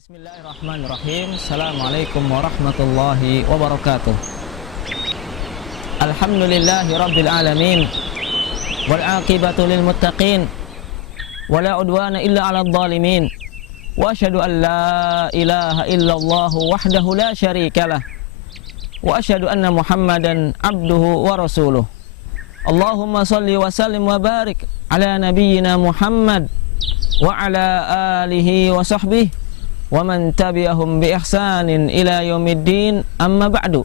Bismillahirrahmanirrahim. Assalamualaikum warahmatullahi wabarakatuh. Alhamdulillahi rabbil alamin. Wal aqibatu lil muttaqin. Wala udwana illa 'alal zalimin. Wa asyhadu an la ilaha illallah wahdahu la syarikalah. Wa asyhadu anna Muhammadan abduhu wa rasuluh. Allahumma shalli wa sallim wa barik ala nabiyyina Muhammad wa ala alihi wa sahbihi wa man tabi'ahum bi ihsanin ila yaumiddin, amma ba'du.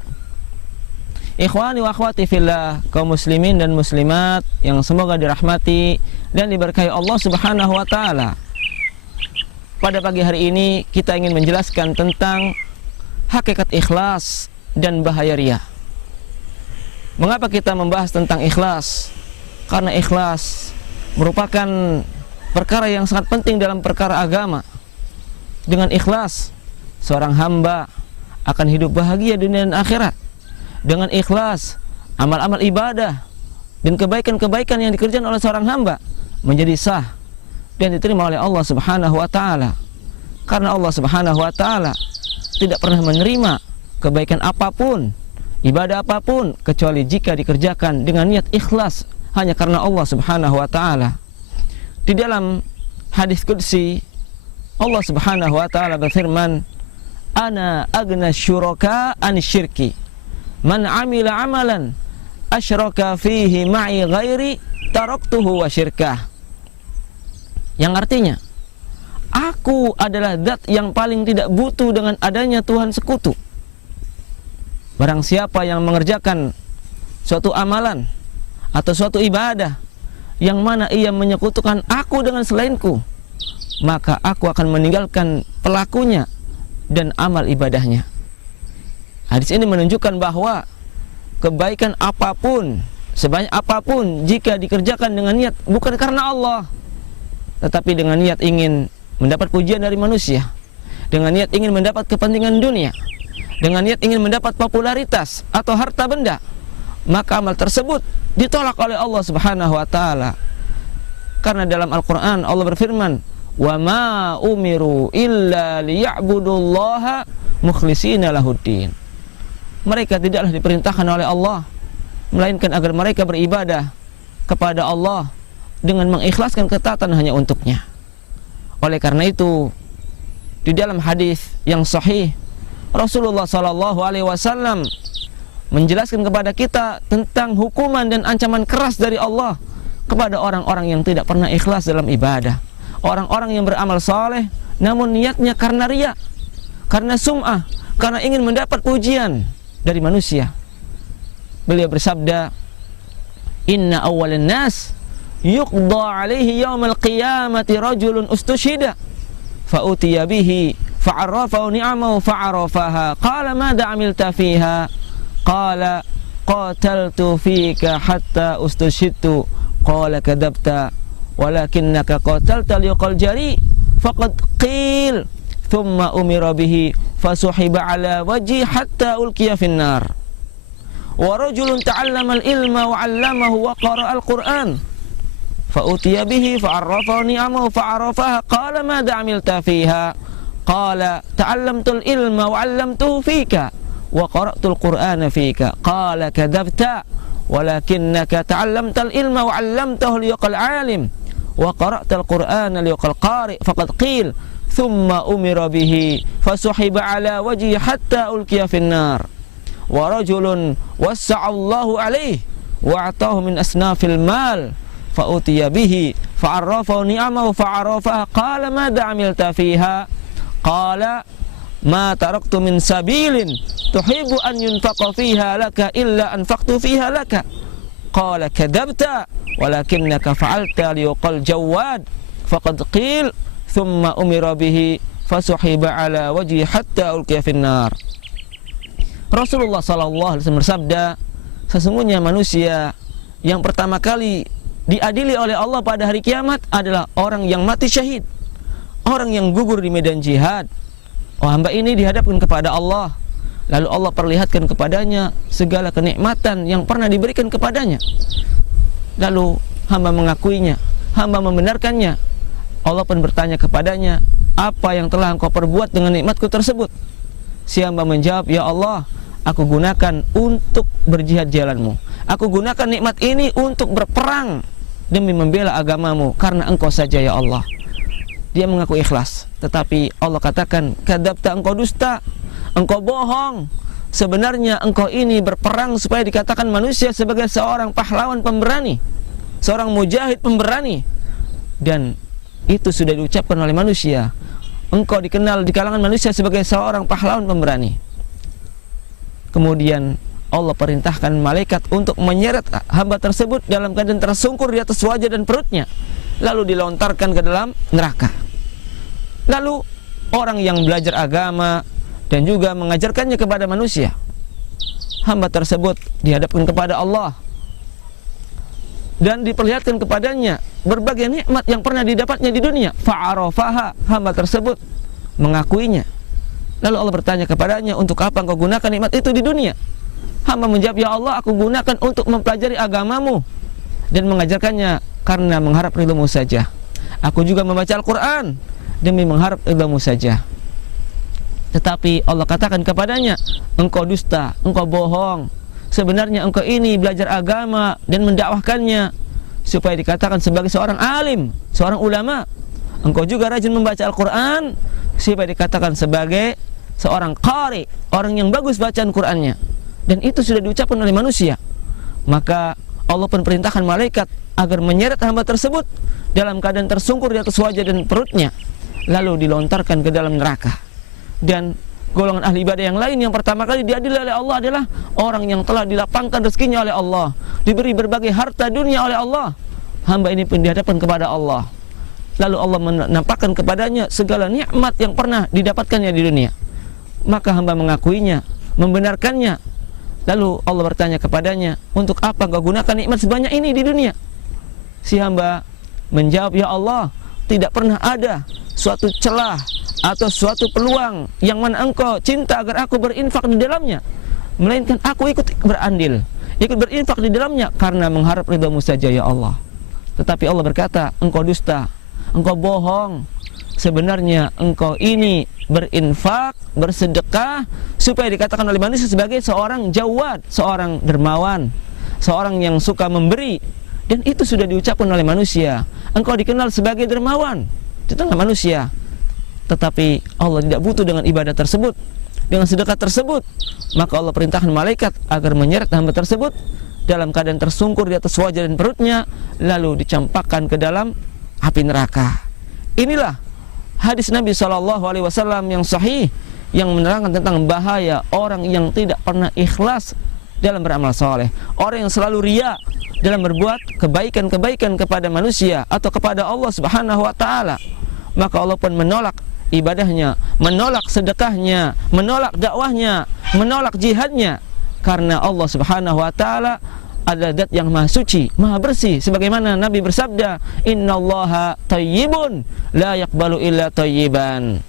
Ikhwani wa akhwati fillah, kaum muslimin dan muslimat yang semoga dirahmati dan diberkahi Allah Subhanahu wa taala. Pada pagi hari ini kita ingin menjelaskan tentang hakikat ikhlas dan bahaya riya. Mengapa kita membahas tentang ikhlas? Karena ikhlas merupakan perkara yang sangat penting dalam perkara agama. Dengan ikhlas, seorang hamba akan hidup bahagia dunia dan akhirat. Dengan ikhlas, amal-amal ibadah dan kebaikan-kebaikan yang dikerjakan oleh seorang hamba menjadi sah dan diterima oleh Allah Subhanahu wa taala. Karena Allah Subhanahu wa taala tidak pernah menerima kebaikan apapun, ibadah apapun kecuali jika dikerjakan dengan niat ikhlas hanya karena Allah Subhanahu wa taala. Di dalam hadis qudsi Allah Subhanahu wa taala berfirman, "Ana agna syuraka an syirki. Man amila amalan asyraka fihi ma'i ghairi taraktuhu wa syirkah." Yang artinya, aku adalah zat yang paling tidak butuh dengan adanya Tuhan sekutu. Barang siapa yang mengerjakan suatu amalan atau suatu ibadah yang mana ia menyekutukan aku dengan selainku, maka aku akan meninggalkan pelakunya dan amal ibadahnya. Hadis ini menunjukkan bahwa kebaikan apapun, sebanyak apapun, jika dikerjakan dengan niat bukan karena Allah, tetapi dengan niat ingin mendapat pujian dari manusia, dengan niat ingin mendapat kepentingan dunia, dengan niat ingin mendapat popularitas atau harta benda, maka amal tersebut ditolak oleh Allah Subhanahu wa taala. Karena dalam Al-Qur'an Allah berfirman, "Wa ma umiru illa liya'budullaha mukhlishina lahuddin." Mereka tidaklah diperintahkan oleh Allah melainkan agar mereka beribadah kepada Allah dengan mengikhlaskan ketaatan hanya untuknya. Oleh karena itu, di dalam hadis yang sahih Rasulullah sallallahu alaihi wasallam menjelaskan kepada kita tentang hukuman dan ancaman keras dari Allah kepada orang-orang yang tidak pernah ikhlas dalam ibadah. Orang-orang yang beramal saleh namun niatnya karena riya, karena sum'ah, karena ingin mendapat pujian dari manusia. Beliau bersabda, "Inna awwalan nas yuqda alaihi yaumal qiyamati rajulun ustushida fa utiya bihi fa'arafahu ni'amahu fa'arafaha qala madza amilta fiha qala qataltu fika hatta ustushidtu qala kadzabta walakinnaka qatalta liqal jari faqad qil thumma umira bihi fasuhiba ala wajhi hatta ulqiya finnar wa rajulun ta'allama al-ilma wa 'allamahu wa qara'a al-Qur'an fa utiya bihi fa'arrafahu ni'amahu fa'arafaha qala madza 'amilta fiha qala ta'allamtu al-ilma wa 'allamtuhu fika wa qara'tu al-Qur'ana fika qala kadzabta walakinnaka ta'allamta al-ilma wa 'allamtahu liyaqal 'alim wa qara'tal Qur'ana liqal qari' faqad qil thumma umira bihi fasuhiba ala wajhi hatta ulqiya finnar wa rajulun wassa'a Allahu alayhi wa atahu min asnafil mal fa utiya bihi fa'arrafahu ni'amahu fa'arafaha qala madza 'amilta fiha qala ma taraktu min sabilin tuhibbu an yunfaqa fiha laka illa anfaqtu fiha laka qala kadzabta walakinnaka fa'alta liqal jawad faqad qil thumma umira bihi fasuhiba ala wajhi hatta ulqiya finnar." Rasulullah sallallahu alaihi wasallam bersabda, sesungguhnya manusia yang pertama kali diadili oleh Allah pada hari kiamat adalah orang yang mati syahid, orang yang gugur di medan jihad. Oh, hamba ini dihadapkan kepada Allah, lalu Allah perlihatkan kepadanya segala kenikmatan yang pernah diberikan kepadanya. Lalu hamba mengakuinya, hamba membenarkannya. Allah pun bertanya kepadanya, apa yang telah engkau perbuat dengan nikmatku tersebut? Si hamba menjawab, ya Allah, aku gunakan untuk berjihad jalanmu. Aku gunakan nikmat ini untuk berperang demi membela agamamu karena engkau saja ya Allah. Dia mengaku ikhlas, tetapi Allah katakan, kadzabta, engkau dusta, engkau bohong. Sebenarnya engkau ini berperang supaya dikatakan manusia sebagai seorang pahlawan pemberani, seorang mujahid pemberani. Dan itu sudah diucapkan oleh manusia. Engkau dikenal di kalangan manusia sebagai seorang pahlawan pemberani. Kemudian Allah perintahkan malaikat untuk menyeret hamba tersebut dalam keadaan tersungkur di atas wajah dan perutnya, lalu dilontarkan ke dalam neraka. Lalu orang yang belajar agama dan juga mengajarkannya kepada manusia, hamba tersebut dihadapkan kepada Allah dan diperlihatkan kepadanya berbagai nikmat yang pernah didapatnya di dunia. Fa'arafaha, hamba tersebut mengakuinya. Lalu Allah bertanya kepadanya, untuk apa engkau gunakan nikmat itu di dunia? Hamba menjawab, ya Allah, aku gunakan untuk mempelajari agamamu dan mengajarkannya karena mengharap ridhamu saja. Aku juga membaca Al-Quran demi mengharap ridhamu saja. Tetapi Allah katakan kepadanya, engkau dusta, engkau bohong. Sebenarnya engkau ini belajar agama dan mendakwahkannya supaya dikatakan sebagai seorang alim, seorang ulama. Engkau juga rajin membaca Al-Quran supaya dikatakan sebagai seorang qari, orang yang bagus bacaan Qur'annya. Dan itu sudah diucapkan oleh manusia. Maka Allah pun perintahkan malaikat agar menyeret hamba tersebut dalam keadaan tersungkur di atas wajah dan perutnya, lalu dilontarkan ke dalam neraka. Dan golongan ahli ibadah yang lain yang pertama kali diadili oleh Allah adalah orang yang telah dilapangkan rezekinya oleh Allah, diberi berbagai harta dunia oleh Allah. Hamba ini pun dihadapkan kepada Allah, lalu Allah menampakkan kepadanya segala nikmat yang pernah didapatkannya di dunia. Maka hamba mengakuinya, membenarkannya. Lalu Allah bertanya kepadanya, untuk apa engkau gunakan nikmat sebanyak ini di dunia? Si hamba menjawab, ya Allah, tidak pernah ada suatu celah atau suatu peluang yang mana engkau cinta agar aku berinfak di dalamnya, melainkan aku ikut berandil, ikut berinfak di dalamnya karena mengharap ridhamu saja ya Allah. Tetapi Allah berkata, engkau dusta, engkau bohong. Sebenarnya engkau ini berinfak, bersedekah supaya dikatakan oleh manusia sebagai seorang jawad, seorang dermawan, seorang yang suka memberi. Dan itu sudah diucapkan oleh manusia. Engkau dikenal sebagai dermawan di tengah manusia. Tetapi Allah tidak butuh dengan ibadah tersebut, dengan sedekah tersebut. Maka Allah perintahkan malaikat agar menyeret hamba tersebut dalam keadaan tersungkur di atas wajah dan perutnya, lalu dicampakkan ke dalam api neraka. Inilah hadis Nabi SAW yang sahih, yang menerangkan tentang bahaya orang yang tidak pernah ikhlas dalam beramal soleh, orang yang selalu riya dalam berbuat kebaikan-kebaikan kepada manusia atau kepada Allah Subhanahu wa Ta'ala. Maka Allah pun menolak ibadahnya, menolak sedekahnya, menolak dakwahnya, menolak jihadnya, karena Allah Subhanahu wa Ta'ala adalah zat yang maha suci, maha bersih. Sebagaimana Nabi bersabda, innallaha thayyibun la yaqbalu illa thayyiban.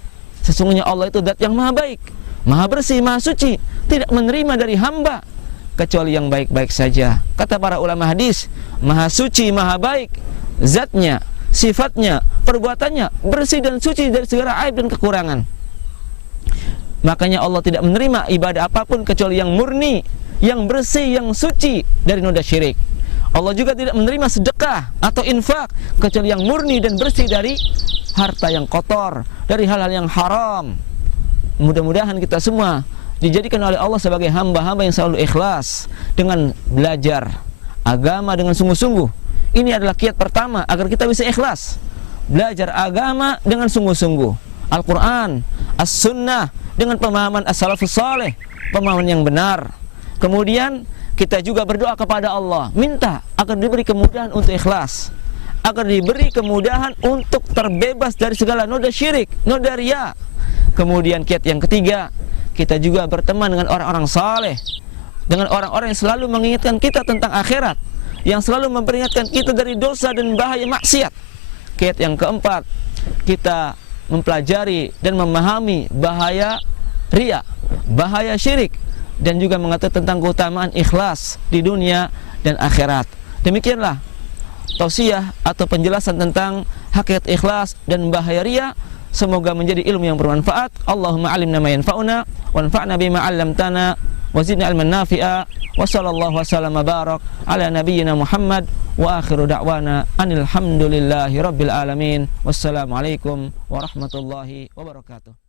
Sesungguhnya Allah itu zat yang maha baik, maha bersih, maha suci, tidak menerima dari hamba kecuali yang baik-baik saja. Kata para ulama hadis, maha suci, maha baik zatnya, sifatnya, perbuatannya bersih dan suci dari segala aib dan kekurangan. Makanya Allah tidak menerima ibadah apapun kecuali yang murni, yang bersih, yang suci dari noda syirik. Allah juga tidak menerima sedekah atau infak kecuali yang murni dan bersih dari harta yang kotor, dari hal-hal yang haram. Mudah-mudahan kita semua dijadikan oleh Allah sebagai hamba-hamba yang selalu ikhlas dengan belajar agama dengan sungguh-sungguh. Ini adalah kiat pertama agar kita bisa ikhlas. Belajar agama dengan sungguh-sungguh, Al-Quran, As-Sunnah, dengan pemahaman As-Salafus Saleh, pemahaman yang benar. Kemudian kita juga berdoa kepada Allah, minta agar diberi kemudahan untuk ikhlas, agar diberi kemudahan untuk terbebas dari segala noda syirik, noda riya. Kemudian kiat yang ketiga, kita juga berteman dengan orang-orang saleh, dengan orang-orang yang selalu mengingatkan kita tentang akhirat, yang selalu memperingatkan kita dari dosa dan bahaya maksiat. Kiat yang keempat, kita mempelajari dan memahami bahaya riya, bahaya syirik, dan juga mengetahui tentang keutamaan ikhlas di dunia dan akhirat. Demikianlah tausiah atau penjelasan tentang hakikat ikhlas dan bahaya riya. semoga menjadi ilmu yang bermanfaat. Allahumma alimna ma yanfa'una wanfa'na bima 'allamtana wa zidna ilman nafi'a wa sallallahu wasallam barak ala nabiyyina Muhammad wa akhiru da'wana anil hamdulillahi rabbil alamin. Wassalamualaikum warahmatullahi wabarakatuh.